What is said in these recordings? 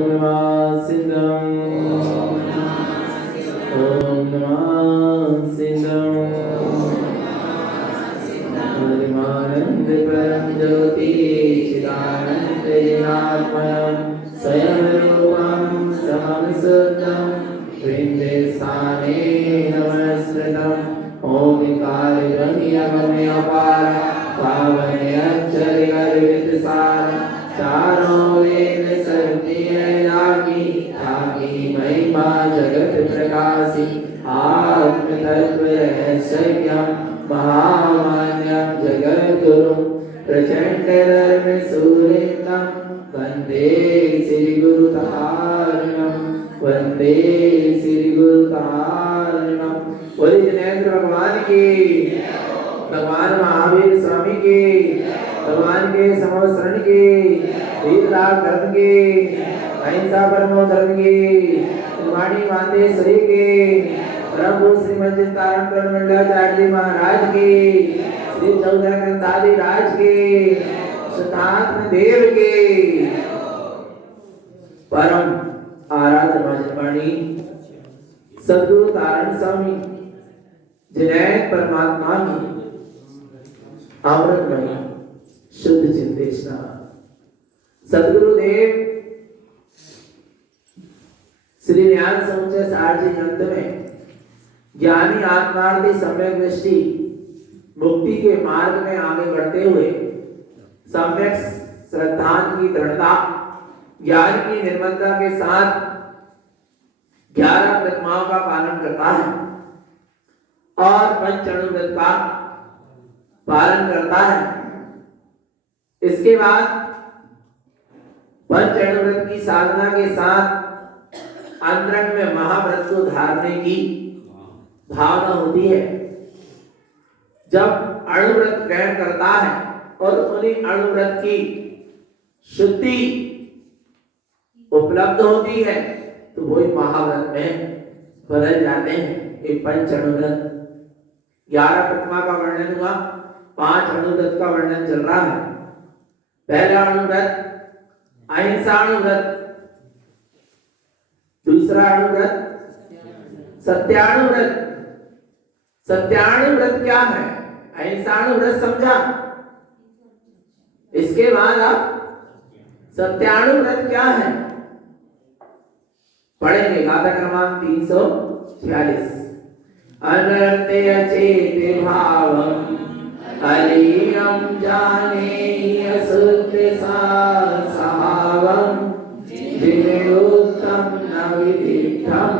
नमः सिद्धं ओम नमः सिद्धं आनंद परम ज्योति चिदानंद जनात्मयं स्वयं रूपं समं सुद्धं वृंदे स्थाने नमस्कृतम् ओंकार ब्रह्मयमय अपार पावन अक्षर गर्भित सार चारों वेद सर्वज्ञ रागी रागी महिमा जगत प्रकाशी आत्म तत्व रहस्यज्ञं महामान्यं जगद्गुरुं प्रचंड धर्म सूर्यं वंदे श्री गुरु तारणं वंदे श्री गुरु तारणं। बोलिए जिनेंद्र भगवान की, भगवान महावीर स्वामी की, भगवान के समवस्रण की, वीरराग धर्म की, अहिंसा परमो धर्म की, वाणी मातेश्वरी की, प्रभु श्रीमद तारण मंडलाचार्य जी महाराज की, श्री चौधरी ग्रंथादि राज की, शतात्म देव की। परम आराध्य महाजनवाणी सद्गुरु तारण स्वामी जिनैक परमात्मा की अमृतमयी शुद्ध चिंतेष्णा सद्गुरुदेव श्री ज्ञान समुच्चय सार जी ग्रंथ में ज्ञानी आत्मार्थी सम्यक दृष्टि मुक्ति के मार्ग में आगे बढ़ते हुए सम्यक श्रद्धान की दृढ़ता ज्ञान की निर्मलता के साथ 11 प्रतिमाओं का पालन करता है और पंच अणुव्रत का पालन करता है। इसके बाद पंच अणुव्रत की साधना के साथ अंतरंग में महाव्रत को धारने की भावना होती है। जब अणुव्रत ग्रहण करता है और उन्हीं अणुव्रत की शुद्धि उपलब्ध होती है तो वही महाव्रत में बदल जाते हैं। एक पंच अणुव्रत 11 प्रतिमा का वर्णन हुआ, 5 अणुव्रत का वर्णन चल रहा है। पहला अणुव्रत अहिंसा अणुव्रत, दूसरा अणुव्रत सत्याणुव्रत। सत्याणुव्रत क्या है? अहिंसा अणुव्रत समझा, इसके बाद आप सत्याणुव्रत क्या है पढ़ेंगे। गाथा क्रमांक 346। अनर्थे अचेत भावम अलीयम जाने असुद्ध सावम जिनेयुक्तम न विदिष्टम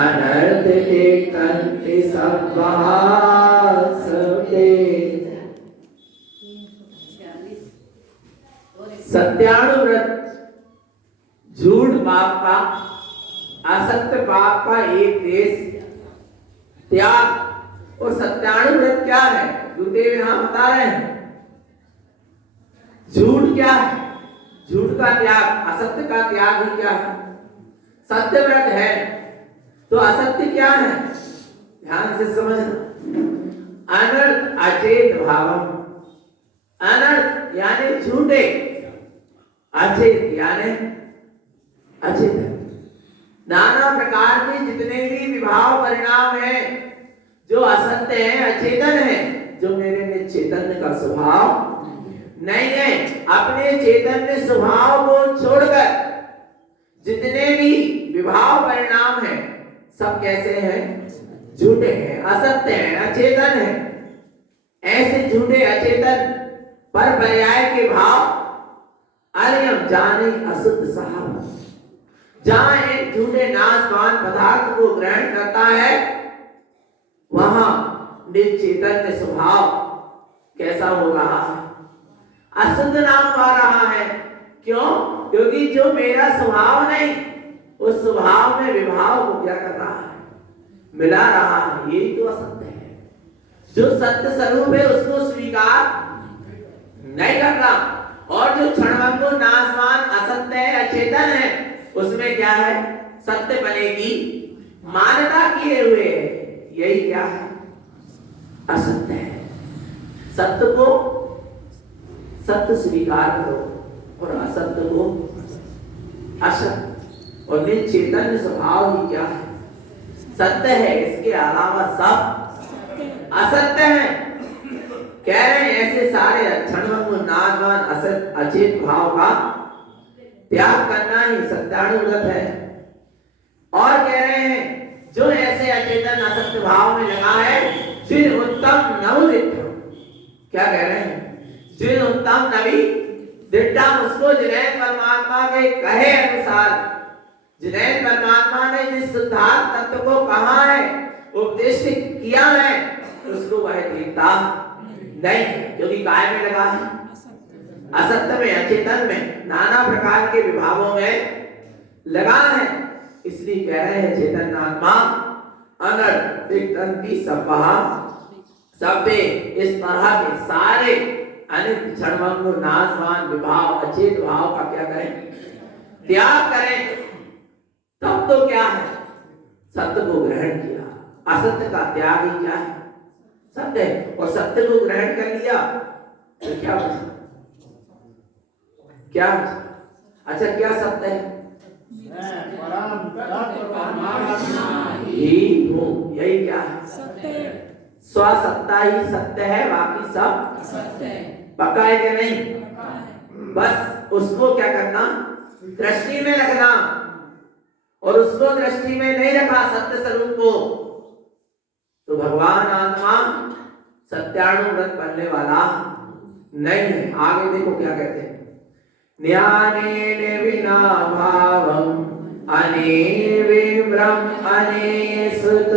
अनर्थ चेतन्ति सब्बासते। सत्याणुव्रत झूठ पाप का, असत्य पाप का एक देश त्याग। और सत्याणुव्रत क्या है? गुरुदेव यहां बता रहे हैं झूठ क्या है, झूठ का त्याग, असत्य का त्याग ही क्या है? सत्य व्रत है तो असत्य क्या है? ध्यान से समझना। अनर्थ अचेत भावम, अनर्थ यानी झूठे, अचेत यानी अचेत। नाना प्रकार के जितने भी विभाव परिणाम हैं जो असत्य है, अचेतन है, जो मेरे में चैतन्य का स्वभाव नहीं है, अपने चैतन्य स्वभाव को छोड़कर जितने भी विभाव परिणाम हैं सब कैसे हैं? झूठे हैं, असत्य हैं, अचेतन हैं। ऐसे झूठे अचेतन पर पर्याय के भाव अलियम जाने असुद्ध साहब। जहां एक झूठे नाशवान पदार्थ को ग्रहण करता है वहां निश्चैतन्य स्वभाव कैसा हो रहा है? अशुद्ध नाम पा रहा है। क्यों? क्योंकि जो मेरा स्वभाव नहीं, उस स्वभाव में विभाव को क्या कर रहा है? मिला रहा है। यही तो असत्य है। जो सत्य स्वरूप है उसको स्वीकार नहीं करना, और जो क्षणभंगुर नाशवान असत्य है, अचेतन है, उसमें क्या है? सत्य बनेगी मान्यता किए हुए है। यही क्या है? असत्य है। सत्य को सत्य स्वीकार करो और असत्य को असत और निश्चेतन स्वभाव ही क्या है? सत्य है, इसके अलावा सब असत्य है। कह रहे हैं ऐसे सारे क्षणभंग नाशवान असत अचेत भाव का त्याग करना ही सत्यानुगत है। और कह रहे हैं जो ऐसे अचेतन असत्य भाव में लगा है, जिन उत्तम नवोदित, क्या कह रहे हैं? जिन उत्तम नवी दिट्टा, उसको जिनैन परमात्मा के कहे अनुसार, जिनैन परमात्मा ने जिस सिद्धांत तत्व को कहा है, उपदेश किया है, उसको वह देखता नहीं, क्योंकि काय में लगा है, असत्य में, अचेतन में, नाना प्रकार के विभागों में लगा है। इसलिए कह रहे हैं चेतन आत्मा अनर्थिक सभ्य इस तरह के सारे अनित्य क्षणभंग नाशवान विभाव अचेत भाव का क्या करें? त्याग करें। तब तो क्या है? सत्य को ग्रहण किया। असत्य का त्याग ही क्या है? सत्य है। और सत्य को ग्रहण कर लिया तो क्या बचा? क्या? अच्छा, क्या सत्य है? यही क्या है? सत्य। स्वसत्ता ही सत्य है, बाकी सब सत्य है। पक्का है कि नहीं? बस उसको क्या करना? दृष्टि में रखना। और उसको दृष्टि में नहीं रखा सत्य स्वरूप को, तो भगवान आत्मा सत्यानुव्रत बनने वाला नहीं है। आगे देखो क्या कहते हैं, ज्ञानेन विना भावम अनेविम्रम अनेसुत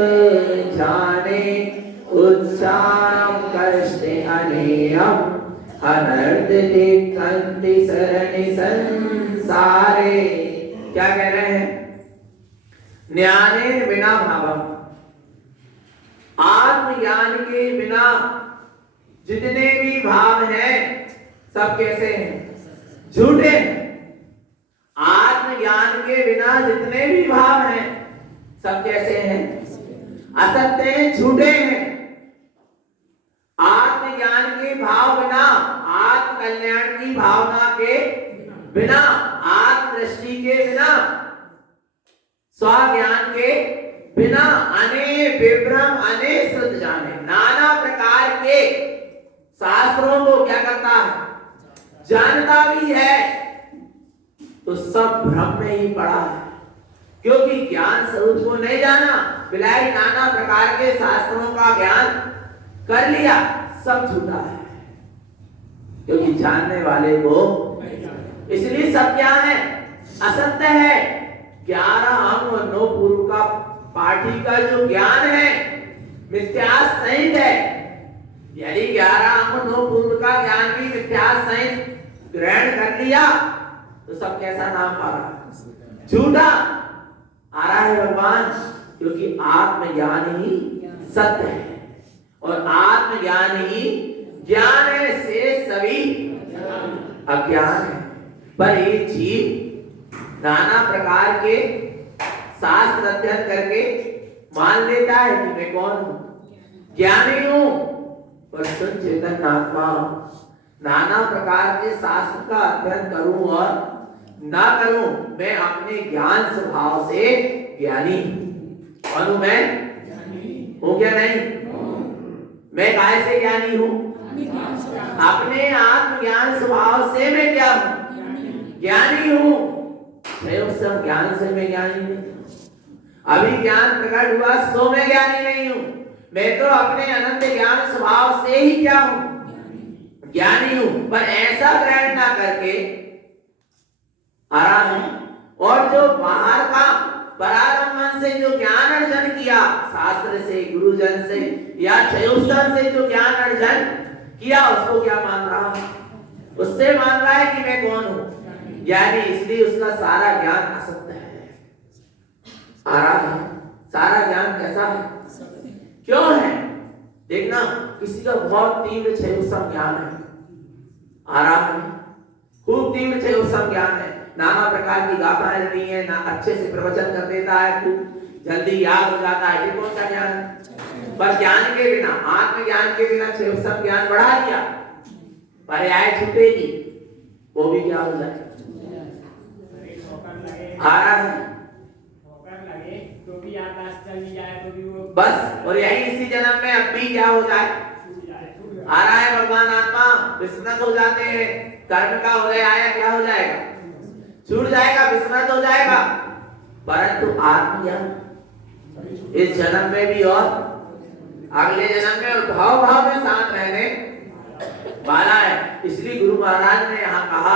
जाने उच्चारम कष्टे अनेयम अनर्थिकंति सरणी संसारे। क्या कह रहे हैं? ज्ञानेन बिना भावम, आत्मज्ञान के बिना जितने भी भाव हैं सब कैसे हैं? झूठे हैं। आत्मज्ञान के बिना जितने भी भाव हैं सब कैसे हैं? असत्य हैं, झूठे हैं। आत्मज्ञान के भाव बिना, आत्म कल्याण की भावना के बिना, आत्मदृष्टि के बिना, स्वज्ञान के बिना अने विभ्रम अने श्रुत जाने, नाना प्रकार के शास्त्रों को क्या करता है? जानता भी है, तो सब भ्रम में ही पड़ा है। क्योंकि ज्ञान स्वरूप को नहीं जाना, बिलाई नाना प्रकार के शास्त्रों का ज्ञान कर लिया, सब झूठा है। क्योंकि जानने वाले को, इसलिए सब क्या है? असत्य है। 11 अंग और 9 पूर्व का पाठी का जो ज्ञान है मिथ्या सहित है। यदि 11 अंग 9 पूर्व का ज्ञान भी मिथ्या सहित ग्रहण कर लिया तो सब कैसा नाम आ रहा? झूठा आ रहा है भगवान। क्योंकि आत्मज्ञान ही सत्य है और आत्मज्ञान ही ज्ञान है, से सभी अज्ञान है। पर ये जीव नाना प्रकार के शास्त्र अध्ययन करके मान लेता है कि मैं कौन हूं? ज्ञानी हूं। पर सुन चेतन आत्मा, नाना प्रकार के शास्त्र का अध्ययन करूं और ना करूं, मैं अपने ज्ञान स्वभाव से ज्ञानी हूं। मैं हूं क्या? नहीं। मैं काय से ज्ञानी हूं? अपने आत्मज्ञान स्वभाव से मैं क्या हूं? ज्ञानी हूं। उस सब ज्ञान से मैं ज्ञानी नहीं। अभी ज्ञान प्रकट हुआ सो मैं ज्ञानी नहीं हूं। मैं तो अपने अनंत ज्ञान स्वभाव से ही क्या हूं? ज्ञानी हूं। पर ऐसा ग्रहण ना करके आ रहा है। और जो बाहर का परारंभ से जो ज्ञान अर्जन किया, शास्त्र से, गुरुजन से या चयोस्थान से जो ज्ञान अर्जन किया, उसको क्या मान रहा है? उससे मान रहा है कि मैं कौन हूं? ज्ञानी। इसलिए उसका सारा ज्ञान असत्य है। आ रहा है सारा ज्ञान कैसा है? क्यों है? देखना, किसी का बहुत तीव्र चयोस्थान ज्ञान है, आ रहा है खूब तीव्र चयोस्थान ज्ञान है, नाना प्रकार की गाथाएं रही है ना, अच्छे से प्रवचन कर देता है, खूब जल्दी याद हो जाता है। ये कौन सा ज्ञान है? पर ज्ञान के बिना, आत्मज्ञान के बिना चयोस्थान ज्ञान बढ़ा दिया, पर्याय छूटेगी, वो भी क्या हो जाए? आ रहा है लगे तो भी आकाश चली जाए तो भी वो बस। और यही इसी जन्म में अब भी क्या हो जाए, आ रहा है भगवान आत्मा, विस्मृत हो जाते हैं, कर्म का उदय आया, क्या हो जाएगा, छूट जाएगा, विस्मृत हो जाएगा। परंतु आत्मज्ञान इस जन्म में भी और अगले जन्म में और भाव भाव में साथ रहने वाला है। इसलिए गुरु महाराज ने यहाँ कहा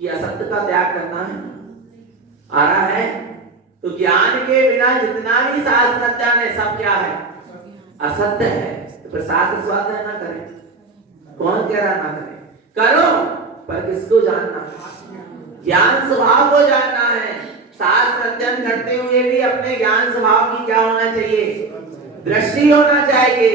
कि असत्य का त्याग करना है। आ रहा है तो ज्ञान के बिना जितना भी शास्त्र ज्ञान है सब क्या है, असत्य है। तो फिर शास्त्र स्वाध्याय ना करें, कौन कह रहा ना करें, करो, पर किसको जानना, ज्ञान स्वभाव को जानना है। शास्त्र अध्ययन करते हुए भी अपने ज्ञान स्वभाव की क्या होना चाहिए, दृष्टि होना चाहिए।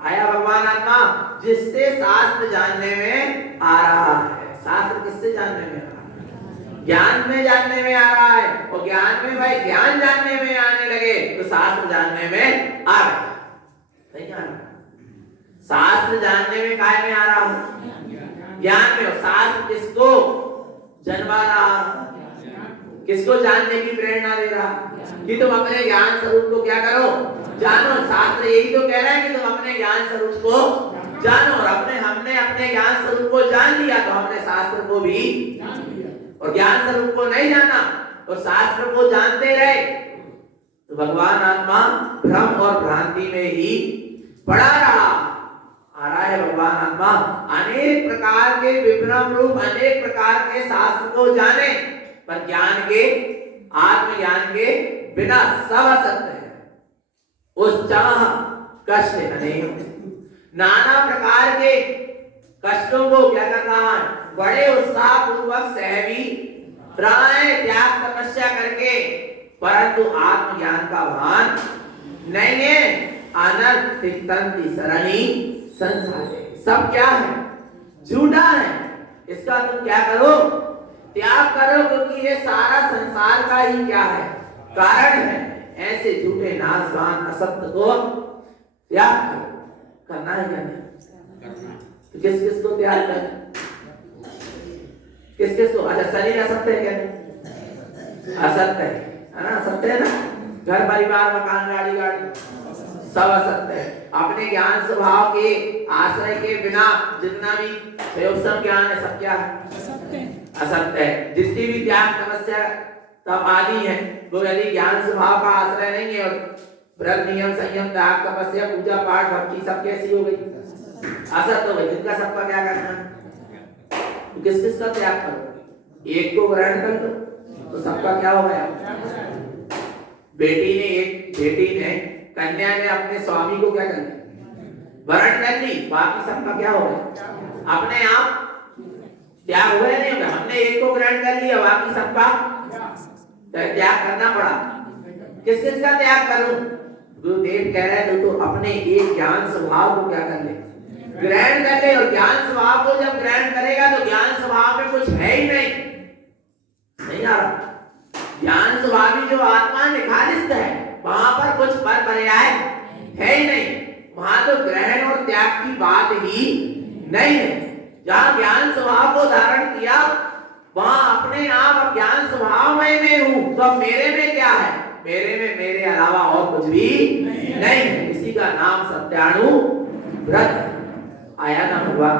आया भगवान आत्मा जिससे शास्त्र जानने में आ रहा है। शास्त्र किससे जानने में आ रहा है, ज्ञान में जानने में आ रहा है। और ज्ञान में भाई ज्ञान जानने में आने लगे तो शास्त्र जानने में आ रहा है, नहीं आ रहा। शास्त्र जानने में काय में आ रहा हूं, ज्ञान में। और शास्त्र किसको जन्मा रहा, किसको जानने की प्रेरणा दे रहा कि तुम अपने ज्ञान स्वरूप को क्या करो, जानो। शास्त्र यही तो कह रहा है कि तुम अपने ज्ञान स्वरूप को जानो। और हमने अपने ज्ञान स्वरूप को जान लिया तो हमने शास्त्र को भी जान लिया। और ज्ञान स्वरूप को नहीं जाना और शास्त्र को जानते रहे तो भगवान आत्मा भ्रम और भ्रांति में ही पड़ा रहा। आ रहा है भगवान आत्मा अनेक प्रकार के विभ्रम रूप अनेक प्रकार के शास्त्र को जाने, पर ज्ञान के, आत्मज्ञान के बिना सब असत्य है। उस चाह कष्ट अनेक, नाना प्रकार के कष्टों को क्या कर रहा है, बड़े उत्साह पूर्वक सह भी रहा है, त्याग तपस्या करके, परंतु आत्मज्ञान का भान नहीं है। अनर्थ तिक्तंति सरणी संसार, सब क्या है, झूठा है। इसका तुम क्या करो, त्याग करो, क्योंकि ये सारा संसार का ही क्या है, कारण है। ऐसे झूठे नाशवान असत्य को त्याग करना है, करना। तो किस किस को त्याग करना, किस किस को? अच्छा शरीर असत्य है क्या, असत्य है ना, असत्य है ना। घर परिवार मकान गाड़ी सब असत्य है। अपने ज्ञान स्वभाव के आश्रय के बिना जितना भी प्रयोगसम ज्ञान है सब क्या है, असत्य है। जितनी भी त्याग तपस्या तप आदि है वो यदि ज्ञान स्वभाव का आश्रय नहीं है, और व्रत नियम संयम त्याग तपस्या पूजा पाठ भक्ति सब कैसी हो गई, असत्य हो गई। जिनका सबका क्या करना है, तो किस किस का त्याग करो, एक को ग्रहण कर लो तो सबका क्या हो गया। बेटी ने कन्या ने अपने स्वामी को क्या कर लिया, वरण कर ली, बाकी सबका क्या हो गया, अपने आप त्याग हुए नहीं होगा। हमने एक को ग्रहण कर लिया, बाकी सबका त्याग करना पड़ा। किस किस का त्याग करूं, गुरुदेव कह रहे हैं तो अपने एक ज्ञान स्वभाव को क्या कर ले, ग्रहण कर ले। और ज्ञान स्वभाव को जब ग्रहण करेगा तो ज्ञान स्वभाव में कुछ है ही नहीं आ रहा। ज्ञान स्वभावी जो आत्मा निखालिस्त है वहां पर कुछ पर पर्याय है ही नहीं, वहां तो ग्रहण और त्याग की बात ही नहीं है। जहां ज्ञान स्वभाव को धारण किया वहां अपने आप ज्ञान स्वभाव में हूं, तो मेरे में क्या है, मेरे में मेरे अलावा और कुछ भी नहीं है। इसी का नाम सत्यानु व्रत। आया ना भगवान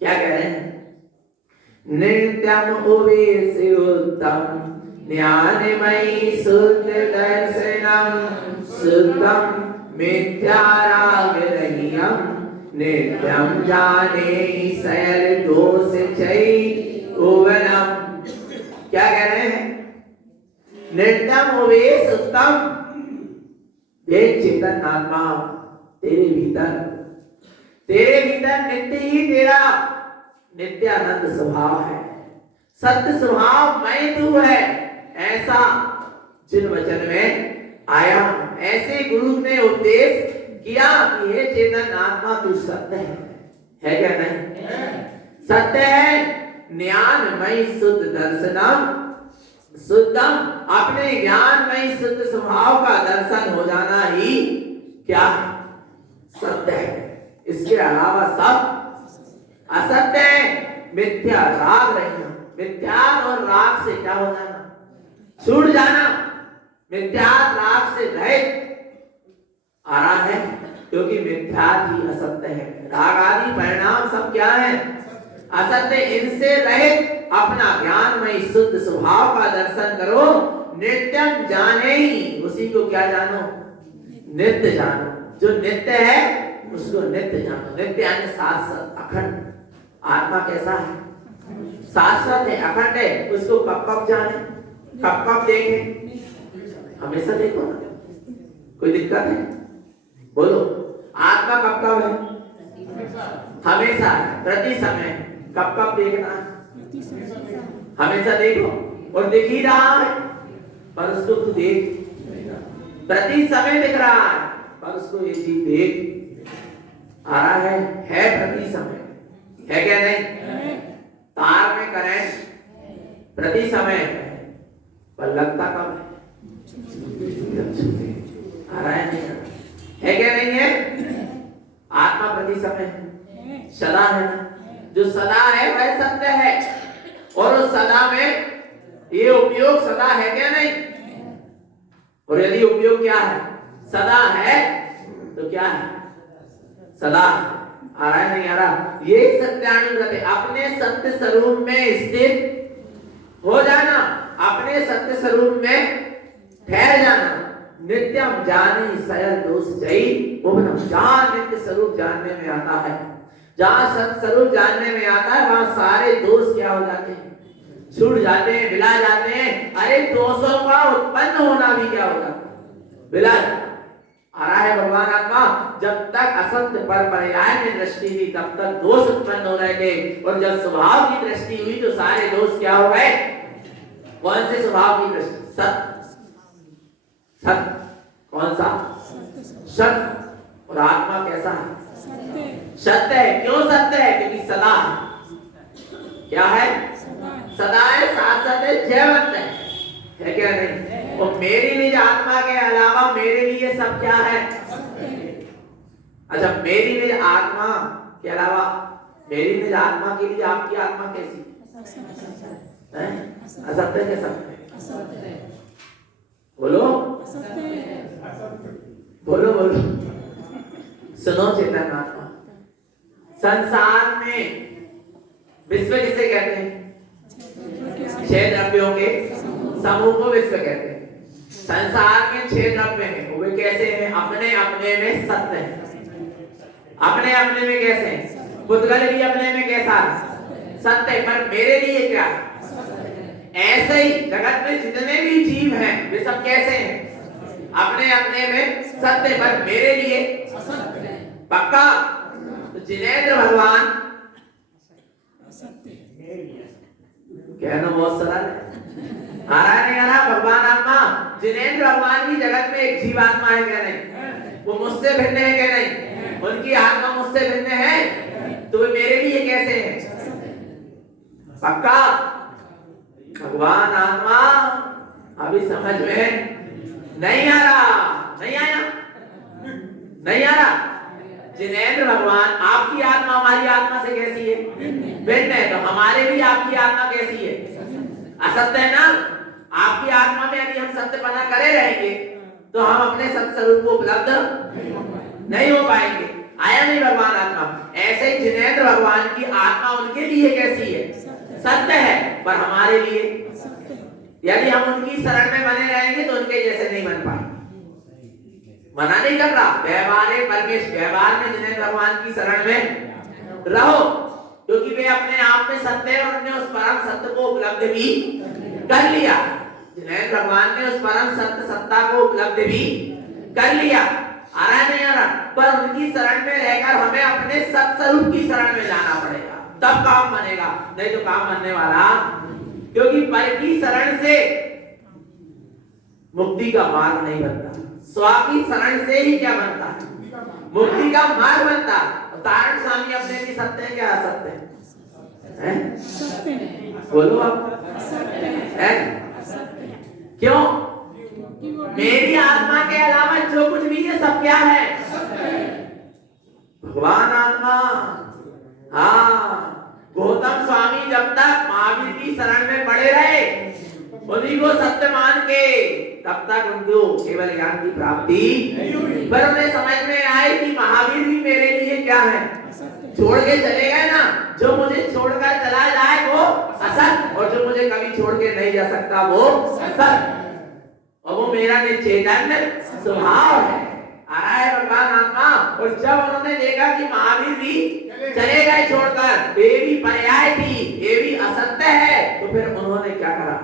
क्या कह रहे हैं, नित्यम उवेशोत्तम ज्ञानमयी शुद्ध दर्शनम शुद्धम मिथ्यारागरहियम नित्यम जाने सैर दोष चै ओवनम। क्या कह रहे हैं, नित्यम उवेश उत्तम, देख चेतन आत्मा तेरे भीतर नित्य ही तेरा नित्यानंद स्वभाव है, सत्य स्वभाव मैं तू है। ऐसा जिन वचन में आया, ऐसे गुरु ने उपदेश किया कि हे चेतन आत्मा तू सत्य है क्या नहीं, सत्य है। ज्ञानमय शुद्ध दर्शनम शुद्धम, अपने ज्ञानमय शुद्ध स्वभाव का दर्शन हो जाना ही क्या सत्य है। इसके अलावा सब असत्य है। मिथ्या राग रहिया, मिथ्या और राग से क्या हो जाना, छूट जाना, मिथ्यात राग से रहित आ रहा है, क्योंकि मिथ्यात ही असत्य है। राग आदि परिणाम सब क्या है, असत्य। इनसे रहित अपना ज्ञानमय शुद्ध स्वभाव का दर्शन करो। नित्यम जाने ही, उसी को क्या जानो, नित्य जानो। जो नित्य है उसको नित्य जानो। नित्य यानी शाश्वत, अखंड। आत्मा कैसा है, शाश्वत है, अखंड है। उसको कब कब जाने, कब कब देखे, हमेशा देखो ना, कोई दिक्कत है, बोलो। आत्मा कब कब है, हमेशा है, प्रति समय। कब कब देखना, हमेशा देखो। और दिख ही रहा है पर उसको तू देख, प्रति समय दिख रहा है पर उसको ये चीज देख आ रहा है प्रति समय, है क्या नहीं। तार में करंट प्रति समय है पर लगता कब है, आ रहा है नहीं, है क्या नहीं है। आत्मा प्रति समय सदा है ना, जो सदा है वह सत्य है। और उस सदा में ये उपयोग सदा है क्या नहीं। और यदि उपयोग क्या है, सदा है, तो क्या है, सदा। आ रहा है नहीं आ रहा, ये सत्यानुगत है। अपने सत्य स्वरूप में स्थित हो जाना, अपने सत्य स्वरूप में ठहर जाना। नित्यम जानी सयल दोष जई उपनम। जहां नित्य स्वरूप जानने में आता है, जहां सत्य स्वरूप जानने में आता है, वहां सारे दोष क्या हो जाते हैं, छूट जाते हैं, विला जाते हैं। अरे दोषों का उत्पन्न होना भी क्या होगा, विला। आ रहा है भगवान आत्मा, जब तक असत्य पर पर्याय में दृष्टि थी तब तक दोष उत्पन्न हो रहे थे। और जब स्वभाव की दृष्टि हुई तो सारे दोष क्या हो गए। कौन से स्वभाव की दृष्टि, सत्य, सत्य कौन सा, सत्य। और आत्मा कैसा है, सत्य है। क्यों सत्य है, क्योंकि सदा है। क्या है, सदा है, शाश्वत है, जयवंत है क्या नहीं। और मेरी निज आत्मा के अलावा मेरे लिए सब क्या है। अच्छा, मेरी निज आत्मा के अलावा, मेरी निज आत्मा के लिए आपकी आत्मा कैसी है, असत्य के सत्य। बोलो बोलो बोलो, सुनो चेतन आत्मा। संसार में विश्व किसे कहते हैं, 6 द्रव्यों के समूह को विश्व कहते हैं। संसार में 6 द्रव्य हैं, वे कैसे हैं, अपने अपने में सत्य है। अपने अपने में कैसे हैं, पुद्गल भी अपने में कैसा है, सत्य है। पर मेरे लिए क्या है, ऐसे ही जगत में जितने भी जीव हैं वे सब कैसे हैं, अपने अपने में सत्य, पर मेरे लिए पक्का। तो जिनेंद्र भगवान कहना बहुत सरल है, आ रहा नहीं आ रहा। भगवान आत्मा, जिनेंद्र भगवान की जगत में एक जीव आत्मा है क्या नहीं, वो मुझसे भिन्न है क्या नहीं, उनकी आत्मा मुझसे भिन्न है, तो वे मेरे लिए कैसे हैं, पक्का। भगवान आत्मा अभी समझ में नहीं आ रहा, नहीं आया, नहीं आ रहा। जिनेंद्र भगवान, आपकी आत्मा हमारी आत्मा से कैसी है, भिन्न है, तो हमारे भी आपकी आत्मा कैसी है, असत्य है ना। आपकी आत्मा में यदि हम सत्य पना करे रहेंगे तो हम अपने सत्य स्वरूप को उपलब्ध नहीं हो पाएंगे। आया नहीं भगवान आत्मा। ऐसे ही जिनेंद्र भगवान की आत्मा उनके लिए कैसी है, सत्य है, पर हमारे लिए यदि हम उनकी शरण में बने रहेंगे तो उनके जैसे नहीं बन पाएंगे। मना नहीं कर रहा, व्यवहार में जिनेंद्र भगवान की शरण में रहो, क्योंकि वे अपने आप में सत्य है और उन्होंने उस परम सत्य को उपलब्ध भी कर लिया। जिनेंद्र भगवान ने उस परम सत्य सत्ता को उपलब्ध भी कर लिया। आ रहा है नहीं आ रहा, पर उनकी शरण में रहकर हमें अपने सत्य स्वरूप की शरण में जाना पड़ेगा, तब काम बनेगा, नहीं तो काम बनने वाला। क्योंकि पर की शरण से मुक्ति का मार्ग नहीं बनता, स्व की शरण से ही क्या बनता है, मुक्ति का मार्ग बनता है। तारण स्वामी अपने भी सत्य है क्या, असत्य है, बोलो आप, है क्यों। मेरी आत्मा के अलावा जो कुछ भी है सब क्या है, भगवान आत्मा। हाँ, गौतम स्वामी जब तक महावीर की शरण में पड़े रहे, उन्हीं को सत्य मान के, तब तक उनको केवल ज्ञान की प्राप्ति नहीं हुई। पर उन्हें समझ में आए कि महावीर भी मेरे लिए क्या है, छोड़ के चले गए ना, जो मुझे छोड़कर चला जाए वो असत, और जो मुझे कभी छोड़ के नहीं जा सकता वो सत, और वो मेरा निश्चेतन स्वभाव है। आ रहा है भगवान आत्मा। और जब उन्होंने देखा कि महावीर भी चले गए छोड़कर, ये भी पर्याय थी, ये भी असत्य है, तो फिर उन्होंने क्या करा,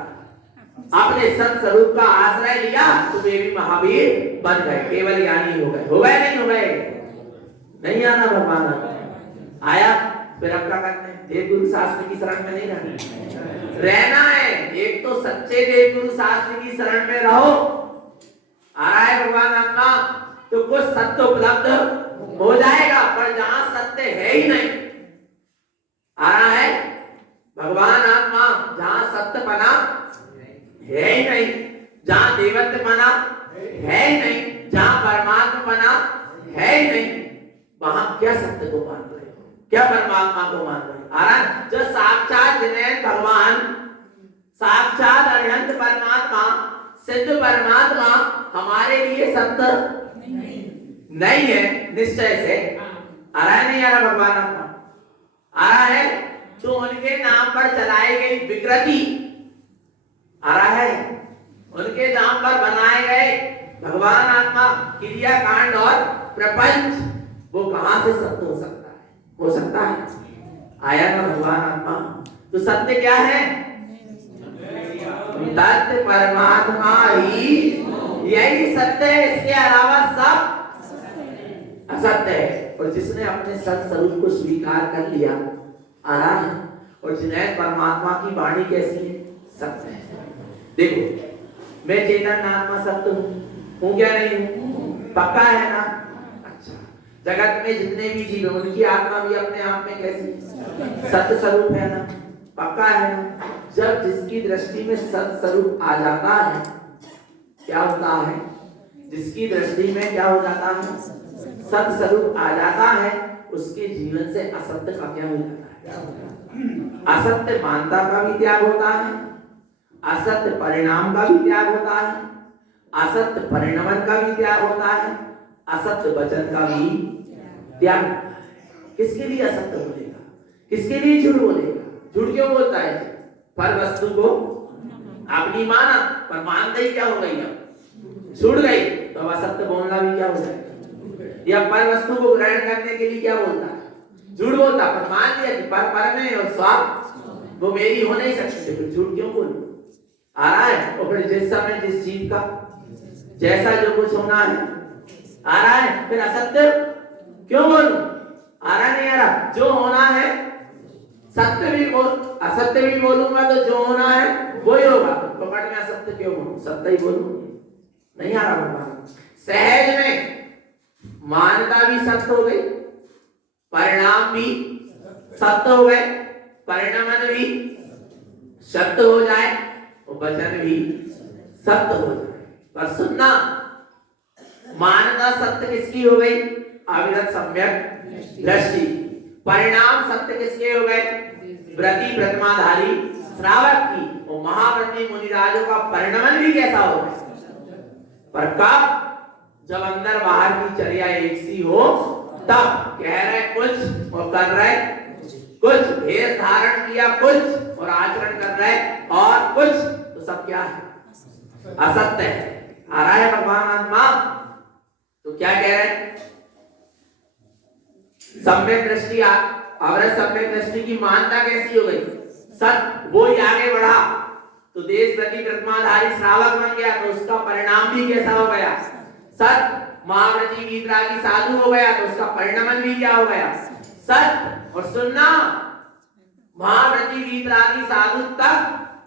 अपने सत स्वरूप का आश्रय लिया, तो वे भी महावीर बन गए, केवल ज्ञानी हो गए। हो गए नहीं हो गए? नहीं आना भगवान आया, फिर अब क्या करते हैं, देव गुरु शास्त्र की शरण में नहीं रहना है। एक तो सच्चे देव गुरु शास्त्र की शरण में रहो। आ रहा है भगवान आत्मा, तो कुछ सत्य उपलब्ध हो जाएगा, पर जहां सत्य है ही नहीं, आ रहा है भगवान आत्मा, जहां सत्य बना है ही नहीं, जहां देवत्व बना है ही नहीं, जहां परमात्मा बना है ही नहीं, वहां क्या सत्य को मान रहे हो, क्या परमात्मा को मान रहे हो? आ रहा है, जो साक्षात जिन्हें भगवान, साक्षात अरिहंत परमात्मा, सिद्ध परमात्मा हमारे लिए सत्य नहीं है निश्चय से। आ रहा है नहीं आ रहा भगवान आत्मा? आ रहा है, तो उनके नाम पर चलाई गई विकृति, आ रहा है, उनके नाम पर बनाए गए भगवान आत्मा क्रिया कांड और प्रपंच, वो कहां से सत्य हो सकता है? हो सकता है? आया ना भगवान आत्मा। तो सत्य क्या है? तत्व परमात्मा ही, यही सत्य है, इसके अलावा सब असत्य है। और जिसने अपने सत स्वरूप को स्वीकार कर लिया, आ रहा है, और जिन्हें परमात्मा की वाणी कैसी है? सत्य है। देखो, मैं चेतन आत्मा सत्य हूँ क्या नहीं हूँ? पक्का है ना? अच्छा, जगत में जितने भी जीव हैं उनकी आत्मा भी अपने आप में कैसी? सत्य स्वरूप है ना? पक्का है ना? जब जिसकी दृष्टि में सत्य स्वरूप आ जाता है, क्या होता है? जिसकी दृष्टि में क्या हो जाता है? सत्य स्वरूप आ जाता है, उसके जीवन से असत्य का क्या हो जाता है? असत्य मानता का भी त्याग होता है, असत्य परिणाम का भी त्याग होता है, असत्य परिणमन का भी त्याग होता है, असत्य वचन का भी त्याग होता है। किसके लिए असत्य बोलेगा? किसके लिए झूठ बोलेगा? झूठ क्यों बोलता है? पर वस्तु को अपनी माना, पर मानते ही क्या हो गई, अब छूट गई, तो अब असत्य बोलना भी क्या हो जाएगा? या पर वस्तु को ग्रहण करने के लिए क्या बोलता है? झूठ बोलता, पर मान लिया कि पर में और स्वाप वो मेरी हो नहीं सकती, तो झूठ क्यों बोलूं? आ रहा है। और फिर जिस समय जिस चीज का जैसा जो कुछ होना है, आ रहा है, फिर असत्य क्यों बोलूं? आ रहा नहीं आ रहा? जो होना है सत्य भी बोल, असत्य भी बोलूंगा तो जो होना है वही होगा, तो पकड़ में असत्य क्यों बोलूं? सत्य ही बोलूं। नहीं आ रहा भगवान? सहज में मान्यता भी सत्य हो गई, परिणाम भी सत्य हो गए, परिणमन भी सत्य हो जाए, और वचन भी सत्य हो जाए। पर सुनना, मान्यता सत्य किसकी हो गई? अविरत सम्यक दृष्टि। परिणाम सत्य किसके हो गए? व्रति प्रतिमाधारी श्रावक की। और महाव्रती मुनिराजों का परिणमन भी कैसा हो गया? पर कब? जब अंदर बाहर की चर्या एक सी हो, तब कह रहे कुछ और कर रहे कुछ, भेष धारण किया कुछ और आचरण कर रहे और कुछ, तो सब क्या है? असत्य है। आ रहा है भगवान आत्मा? तो क्या कह रहे? सम्यक दृष्टि, अवरत सम्यक दृष्टि की मानता कैसी हो गई? सत्य, वो ही आगे बढ़ा तो देश प्रति प्रतिमाधारी श्रावक बन गया, तो उसका परिणाम भी कैसा हो गया? सत्य। महाव्रती वीतरागी साधु हो गया, तो उसका परिणमन भी क्या हो गया? सत्य। और सुनना, महाव्रती वीतरागी साधु तक,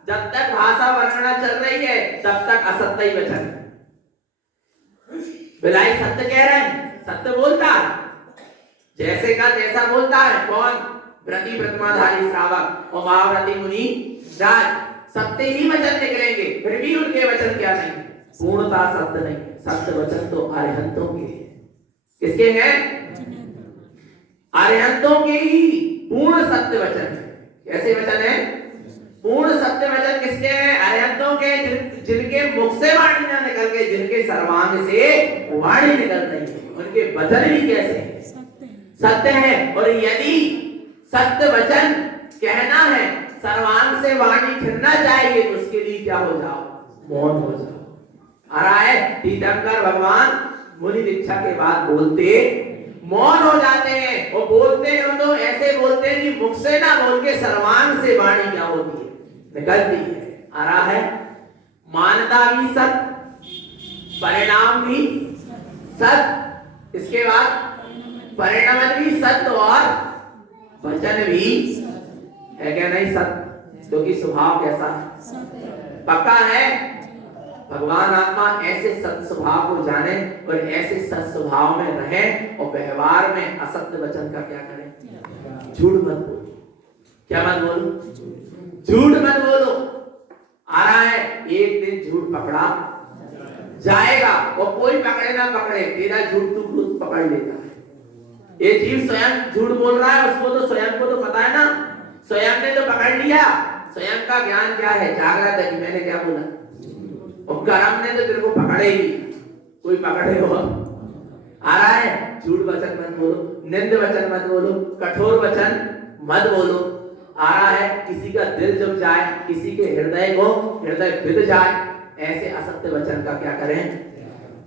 जब तक भाषा वर्णना चल रही है, तब तक असत्य ही वचन। बिलाई सत्य कह रहे हैं, सत्य बोलता है, जैसे का जैसा बोलता है। कौन? व्रती प्रतिमाधारी श्रावक और महाव्रती मुनि राज, सत्य ही वचन निकलेंगे, फिर भी उनके वचन क्या नहीं? पूर्णता सत्य नहीं। सत्य वचन तो अरिहंतों के हैं। किसके हैं? अरिहंतों के ही पूर्ण सत्य वचन है। कैसे वचन है? पूर्ण सत्य वचन किसके हैं? अरिहंतों के, जिनके मुख से वाणी ना निकल के, जिनके सर्वांग से वाणी निकल रही है, उनके वचन भी कैसे हैं? सत्य है। और यदि सत्य वचन कहना है, सर्वांग से वाणी खिलना चाहिए, तो उसके लिए क्या हो जाओ? मौन हो जाओ। आ रहा है? तीर्थंकर भगवान मुनि दीक्षा के बाद बोलते मौन हो जाते हैं, और बोलते हैं तो ऐसे बोलते हैं कि मुख से ना बोल के सर्वांग से वाणी क्या होती है? निकलती है। आ रहा है? मानता भी सत्य, परिणाम भी सत्य, इसके बाद परिणाम भी सत्य और वचन भी है क्या नहीं सत्य? क्योंकि स्वभाव कैसा है? पक्का है। भगवान आत्मा ऐसे सत्य स्वभाव को जाने और ऐसे सत्य स्वभाव में रहे, और व्यवहार में असत्य वचन का क्या करें? झूठ मत बोलो। क्या मत बोलो? झूठ मत बोलो। आ रहा है? एक दिन झूठ पकड़ा जाएगा, और कोई पकड़े ना पकड़े, तेरा झूठ तू खुद पकड़ लेगा। ये जीव स्वयं झूठ बोल रहा है, उसको तो स्वयं को तो पता है ना, स्वयं ने तो पकड़ लिया। स्वयं का ज्ञान क्या है? जागृत है कि मैंने क्या बोला, और कर्म ने तो तेरे को पकड़े ही, कोई पकड़े हो। आ रहा है? झूठ वचन मत बोलो, निंद वचन मत बोलो, कठोर वचन मत बोलो। आ रहा है? किसी का दिल जम जाए, किसी के हृदय बिध जाए, ऐसे असत्य वचन का क्या करें?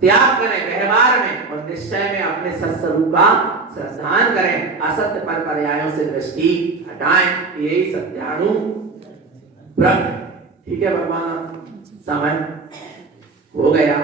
त्याग करें व्यवहार में, और निश्चय में अपने सत्स्वरूप का श्रद्धान करें। असत्य पर पर्यायों से दृष्टि हटाएं। यही सत्यानु ब्रह्म। ठीक है भगवान, समय हो गया।